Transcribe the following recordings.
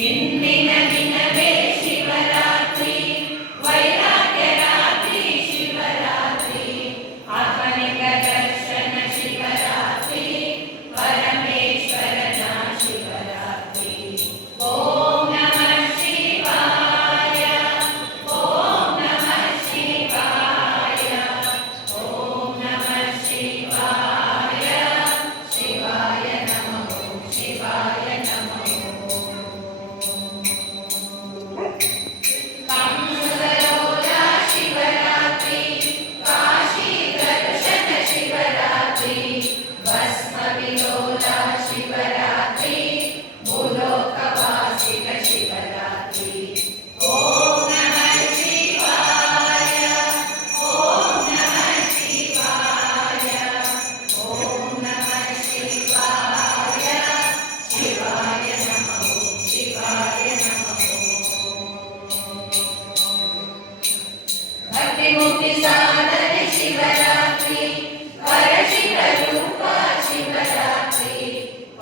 ಎಂದಿನ ದಿನವೇ ಶಿವರಾಮ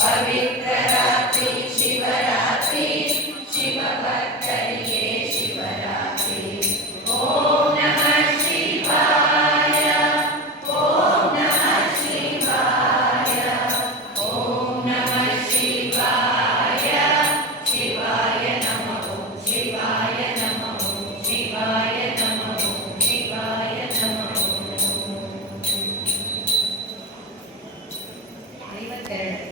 पवित्र